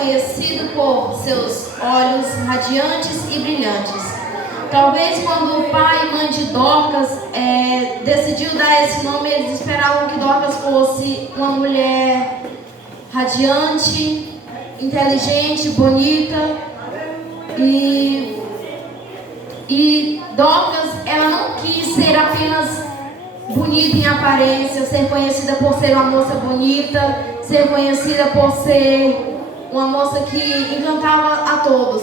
conhecido por seus olhos radiantes e brilhantes. Talvez quando o pai e mãe de Dorcas decidiu dar esse nome, eles esperavam que Dorcas fosse uma mulher radiante, inteligente, bonita. E Dorcas, ela não quis ser apenas bonita em aparência, ser conhecida por ser uma moça bonita, ser conhecida por ser uma moça que encantava a todos.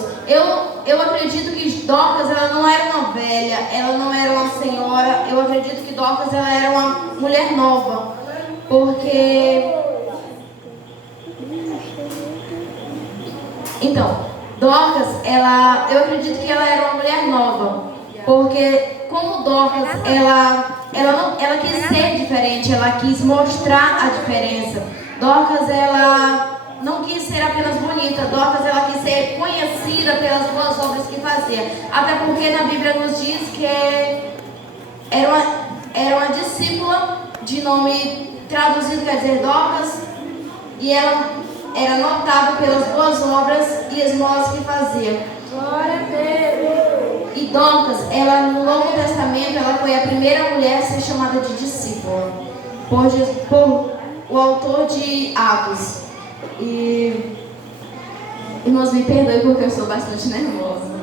Eu acredito que Dorcas, ela não era uma velha, ela não era uma senhora. Eu acredito que Dorcas, ela era uma mulher nova, porque Dorcas, eu acredito que ela era uma mulher nova, porque como Dorcas, ela quis ser diferente, ela quis mostrar a diferença. Dorcas, ela não quis ser apenas bonita. Dorcas, ela quis ser conhecida pelas boas obras que fazia. Até porque na Bíblia nos diz que era uma discípula de nome traduzido quer dizer Dorcas, e ela era notável pelas boas obras e esmolas que fazia. Glória a Deus. E Dorcas, ela no Novo Testamento, ela foi a primeira mulher a ser chamada de discípula por o autor de Atos. E irmãos, me perdoem porque eu sou bastante nervosa.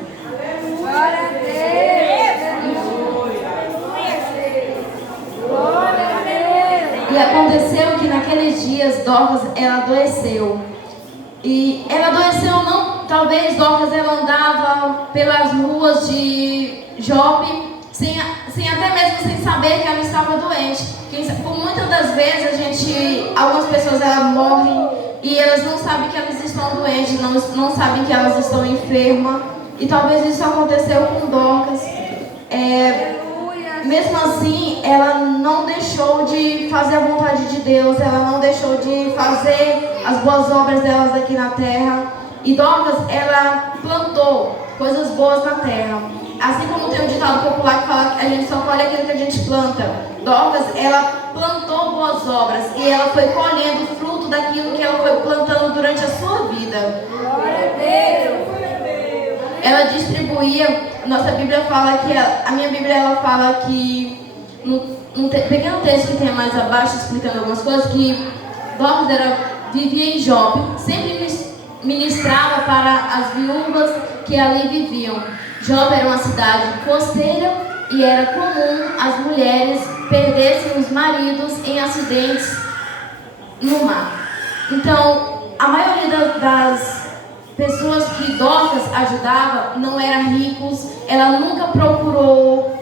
Glória a Deus. Glória a Deus. E aconteceu que naqueles dias Dorcas, ela adoeceu. E ela adoeceu não, talvez Dorcas, ela andava pelas ruas de Jope sem até mesmo sem saber que ela estava doente. Por muitas das vezes algumas pessoas elas morrem e elas não sabem que elas estão doentes, não sabem que elas estão enfermas. E talvez isso aconteceu com Dorcas. Mesmo assim, ela não deixou de fazer a vontade de Deus, ela não deixou de fazer as boas obras delas aqui na terra. E Dorcas, ela plantou coisas boas na terra. Assim como tem um ditado popular que fala que a gente só colhe aquilo que a gente planta. Dorcas, ela plantou boas obras e ela foi colhendo o fruto daquilo que ela foi plantando durante a sua vida. Glória a Deus. Ela distribuía, nossa Bíblia fala que, a minha Bíblia ela fala que, num pequeno texto que tem mais abaixo explicando algumas coisas, que Dorcas vivia em Jope, sempre ministrava para as viúvas que ali viviam. Jope era uma cidade costeira e era comum as mulheres perdessem os maridos em acidentes no mar. Então, a maioria das pessoas que Dorcas ajudava não eram ricos, ela nunca procurou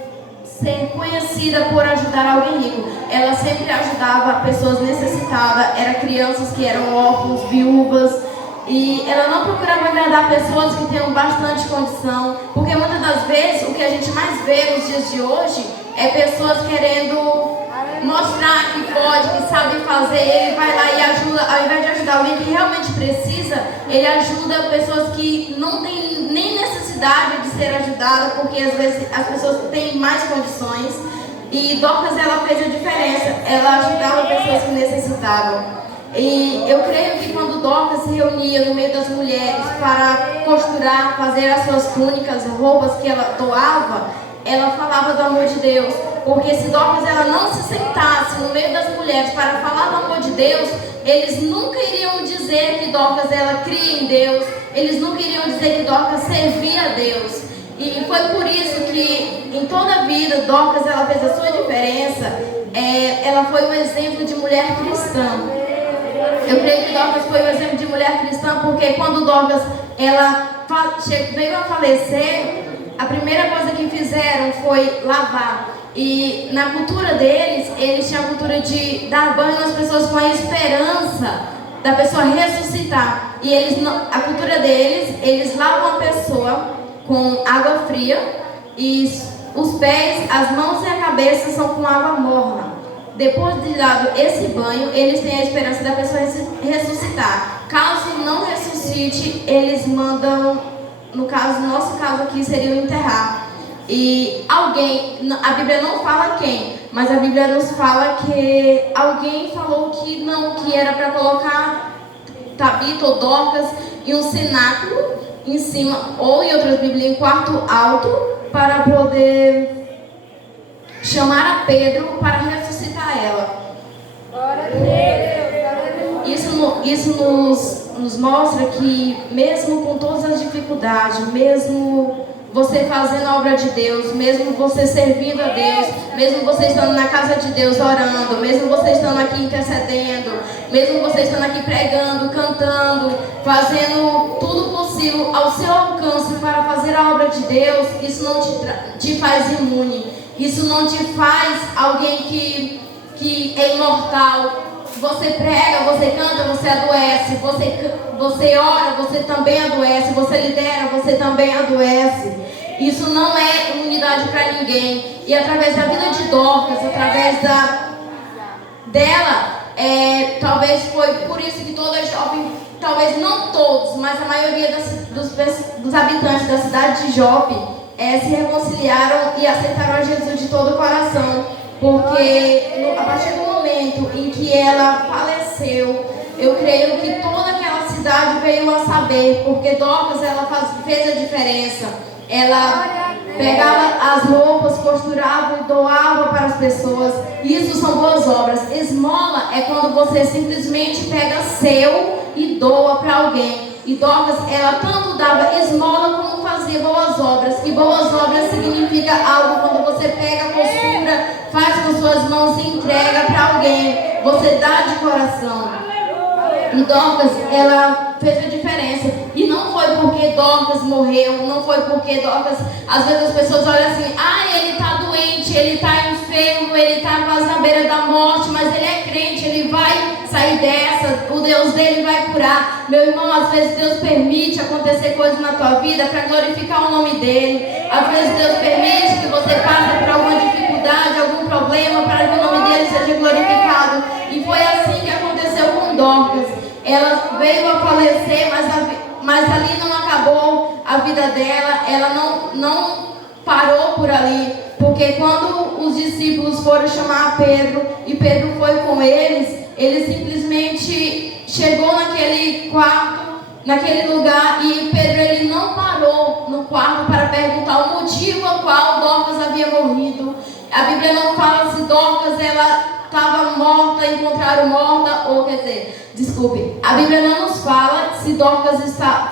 ser conhecida por ajudar alguém rico. Ela sempre ajudava pessoas necessitadas, eram crianças que eram órfãos, viúvas, e ela não procurava agradar pessoas que tenham bastante condição, porque muitas das vezes o que a gente mais vê nos dias de hoje é pessoas querendo mostrar que pode, que sabe fazer. Ele vai lá e ajuda, ao invés de ajudar alguém que realmente precisa, ele ajuda pessoas que não têm nem necessidade de ser ajudadas, porque às vezes as pessoas têm mais condições. E Dorcas, ela fez a diferença, ela ajudava pessoas que necessitavam. E eu creio que quando Dorcas se reunia no meio das mulheres para costurar, fazer as suas túnicas, roupas que ela doava, ela falava do amor de Deus. Porque se Dorcas ela não se sentasse no meio das mulheres para falar do amor de Deus, eles nunca iriam dizer que Dorcas ela cria em Deus, eles nunca iriam dizer que Dorcas servia a Deus. E foi por isso que em toda a vida Dorcas ela fez a sua diferença. Ela foi um exemplo de mulher cristã. Eu creio que Dorcas foi um exemplo de mulher cristã, porque quando Dorcas ela veio a falecer, a primeira coisa que fizeram foi lavar. E na cultura deles, eles tinham a cultura de dar banho nas pessoas com a esperança da pessoa ressuscitar. E a cultura deles, eles lavam a pessoa com água fria e os pés, as mãos e a cabeça são com água morna. Depois de dado esse banho, eles têm a esperança da pessoa ressuscitar. Caso não ressuscite, eles mandam, no nosso caso aqui seria o enterrar. E alguém, a Bíblia não fala quem, mas a Bíblia nos fala que alguém falou que não, que era para colocar Tabita ou Dorcas em um cenáculo em cima, ou em outras Bíblias, em quarto alto, para poder chamar a Pedro para ressuscitar ela. Glória a Deus. Isso nos mostra que mesmo com todas as dificuldades, mesmo você fazendo a obra de Deus, mesmo você servindo a Deus, mesmo você estando na casa de Deus orando, mesmo você estando aqui intercedendo, mesmo você estando aqui pregando, cantando, fazendo tudo possível ao seu alcance para fazer a obra de Deus, isso não te faz imune, isso não te faz alguém que é imortal. Você prega, você canta, você adoece, você ora, você também adoece, você lidera, você também adoece. Isso não é imunidade para ninguém. E através da vida de Dorcas, através dela, talvez foi por isso que toda jovem, talvez não todos, mas a maioria dos habitantes da cidade de Jope se reconciliaram e aceitaram a Jesus de todo o coração. Porque a partir do momento em que ela faleceu, eu creio que toda aquela cidade veio a saber, porque Dorcas ela fez a diferença. Ela pegava as roupas, costurava e doava para as pessoas. Isso são boas obras. Esmola é quando você simplesmente pega seu e doa para alguém. E Dorcas, ela tanto dava esmola como fazia boas obras. E boas obras significa algo quando você pega a costura, faz com suas mãos e entrega para alguém. Você dá de coração. E Dorcas, ela fez a diferença. E não foi porque Dorcas morreu, não foi porque Dorcas... Às vezes as pessoas olham assim, ele está doente, ele está enfermo, ele está quase na beira da morte, mas ele é crente, ele vai sair dessa, o Deus dele vai curar. Meu irmão, às vezes Deus permite acontecer coisas na tua vida para glorificar o nome dele. Às vezes Deus permite que você passe por alguma dificuldade, algum problema, para que o nome dele seja glorificado. E foi assim que aconteceu com Dorcas. Ela veio a falecer, mas ali não acabou a vida dela. Ela não parou por ali, porque quando os discípulos foram chamar Pedro e Pedro foi com eles, ele simplesmente chegou naquele quarto, naquele lugar, e Pedro ele não parou no quarto para perguntar o motivo ao qual Dorcas havia morrido. A Bíblia não fala se Dorcas ela estava morta, encontraram morta, ou quer dizer, desculpe, a Bíblia não nos fala se Dorcas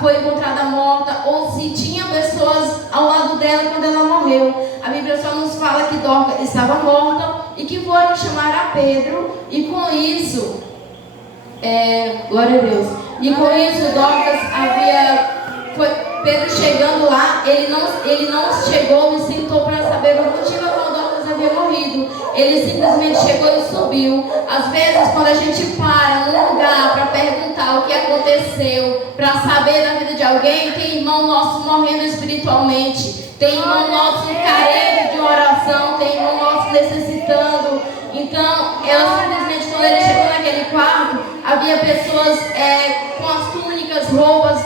foi encontrada morta ou se tinha pessoas ao lado dela quando ela morreu. A Bíblia só nos fala que Dorcas estava morta e que foram chamar a Pedro, e com isso, glória a Deus, e com isso Dorcas Pedro chegando lá, ele não chegou e sentou para saber o motivo ao qual Dorcas havia morrido. Ele simplesmente chegou e subiu. Às vezes, quando a gente para num lugar para perguntar o que aconteceu, para saber da vida de alguém, tem irmão nosso morrendo espiritualmente, tem irmão nosso carente de oração, tem irmão nosso necessitando. Então, ela simplesmente, quando ele chegou naquele quarto, havia pessoas com as túnicas, roupas,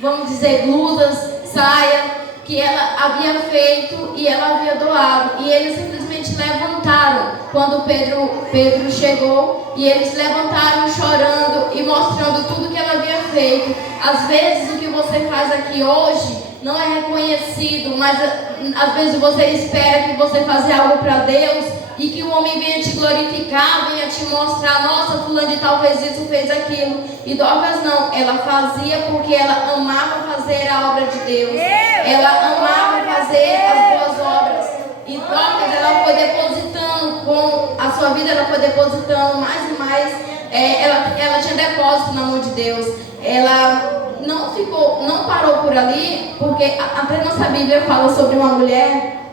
vamos dizer, blusas, saia, que ela havia feito e ela havia doado. E eles simplesmente levantaram quando Pedro chegou, e eles levantaram chorando e mostrando tudo que ela havia feito. Às vezes o que você faz aqui hoje não é reconhecido, mas às vezes você espera que você faça algo para Deus e que o homem venha te glorificar, venha te mostrar, nossa, fulano de tal fez isso, fez aquilo. E Dorcas não, ela fazia porque ela amava fazer a obra de Deus, ela amava fazer as boas obras. E Dorcas, ela foi depositando com a sua vida, ela foi depositando mais e mais. Ela tinha depósito na mão de Deus. Ela não parou por ali, porque até nossa Bíblia fala sobre uma mulher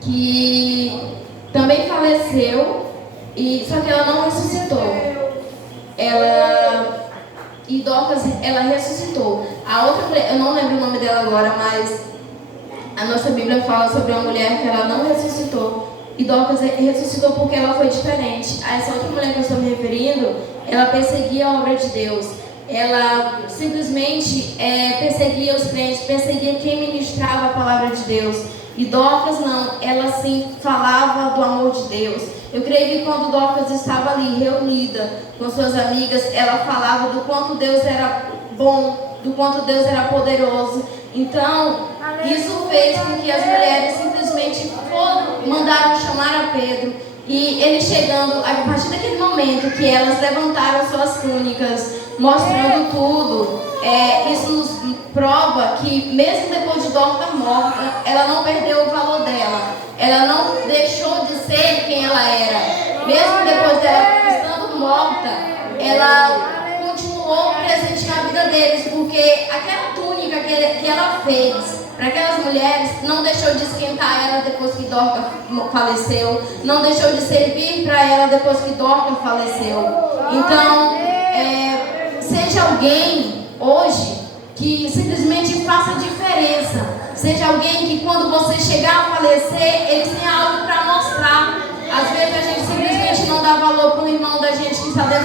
que também faleceu, só que ela não ressuscitou. E Dorcas, ela ressuscitou. A outra mulher, eu não lembro o nome dela agora, mas a nossa Bíblia fala sobre uma mulher que ela não ressuscitou. E Dorcas ressuscitou porque ela foi diferente. A essa outra mulher que eu estou me referindo, ela perseguia a obra de Deus. Ela simplesmente perseguia os crentes, perseguia quem ministrava a palavra de Deus. E Dorcas não, ela sim falava do amor de Deus. Eu creio que quando Dorcas estava ali reunida com suas amigas, ela falava do quanto Deus era bom, do quanto Deus era poderoso. Então, isso fez com que as mulheres simplesmente mandaram chamar a Pedro. E ele chegando, a partir daquele momento que elas levantaram suas túnicas, mostrando tudo, isso nos prova que mesmo depois de Dorcas morta, ela não perdeu o valor dela. Ela não deixou de ser quem ela era. Mesmo depois dela estando morta, ela continuou presente na vida deles, porque aquela túnica que ela fez para aquelas mulheres não deixou de esquentar ela depois que Dorcas faleceu, não deixou de servir para ela depois que Dorcas faleceu. Então, seja alguém hoje que simplesmente faça diferença. Seja alguém que quando você chegar a falecer, eles têm algo para mostrar. Às vezes a gente simplesmente não dá valor para o irmão da gente que está dentro